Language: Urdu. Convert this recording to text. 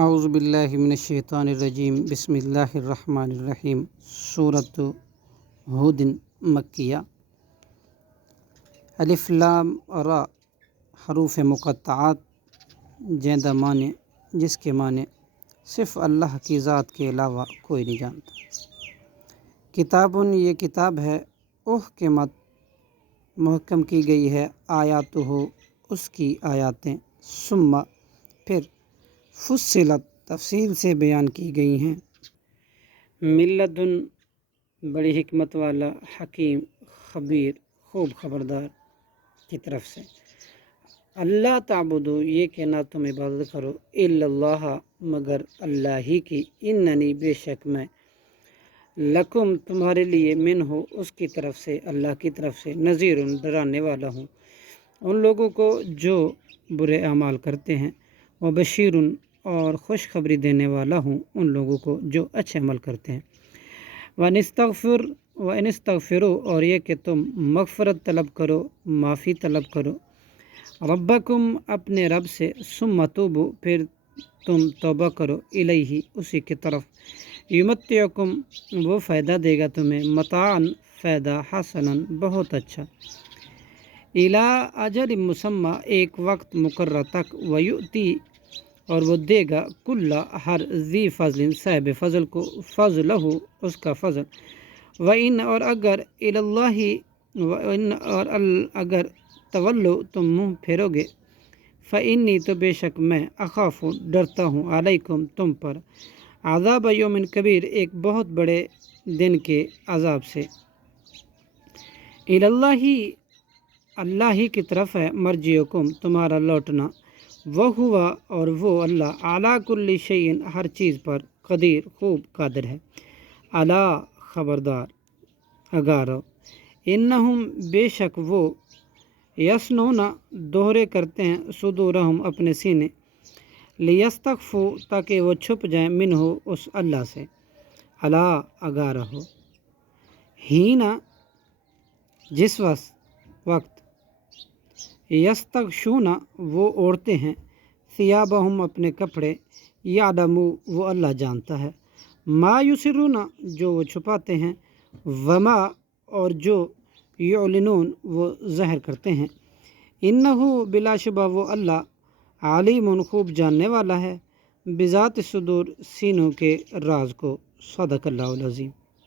اعوذ باللہ من الشیطان الرجیم بسم اللہ الرحمن الرحیم سورۃ ہود مکیہ الف لام را حروف مقطعات جیندہ معنی جس کے معنی صرف اللہ کی ذات کے علاوہ کوئی نہیں جانتا۔ کتابٌ یہ کتاب ہے احکمت محکم کی گئی ہے آیاتہ اس کی آیاتیں ثم پھر فصلت تفصیل سے بیان کی گئی ہیں من لدن بڑی حکمت والا حکیم خبیر خوب خبردار کی طرف سے۔ اللہ تعبدو یہ کہ نہ تم عبادت کرو الا اللہ مگر اللہ ہی کی اننی بے شک میں لکم تمہارے لیے منہ اس کی طرف سے اللہ کی طرف سے نذیر ڈرانے والا ہوں ان لوگوں کو جو برے اعمال کرتے ہیں وبشیر اور خوشخبری دینے والا ہوں ان لوگوں کو جو اچھے عمل کرتے ہیں۔ وَإِنِ اسْتَغْفِرُوا اور یہ کہ تم مغفرت طلب کرو معافی طلب کرو ربکم اپنے رب سے ثم توبوا پھر تم توبہ کرو الیہ اسی کی طرف یمتعکم وہ فائدہ دے گا تمہیں متاعًا فائدہ حسناً بہت اچھا الی اجل مسمی ایک وقت مقرر تک ویؤتی اور وہ دے گا کل ہر ذی فضل صاحب فضل کو فضلہ اس کا فضل وَإِنَّ اور اگر اللہ وَإِنَّ اور اگر تولو تم منہ پھیرو گے فإنی تو بے شک میں اخاف ڈرتا ہوں علیکم تم پر عذاب یوم کبیر ایک بہت بڑے دن کے عذاب سے۔ اللہ ہی کی طرف ہے مرجعکم تمہارا لوٹنا وہوا اور وہ اللہ اعلیٰ کل شیء ہر چیز پر قدیر خوب قادر ہے۔ الا خبردار اگارو انہم بے شک وہ یسنون دوہرے کرتے ہیں صدورہم اپنے سینے لیستخفوا تاکہ وہ چھپ جائیں منہ اس اللہ سے۔ الا اگارہ ہینا جس وقت یستغشون وہ اوڑھتے ہیں ثیابہم اپنے کپڑے یعلم وہ اللہ جانتا ہے ما یسرون جو وہ چھپاتے ہیں وما اور جو یعلنون وہ ظاہر کرتے ہیں انہ بلا شبہ وہ اللہ علیم خوب جاننے والا ہے بذات الصدور سینوں کے راز کو۔ صدق اللہ العظیم۔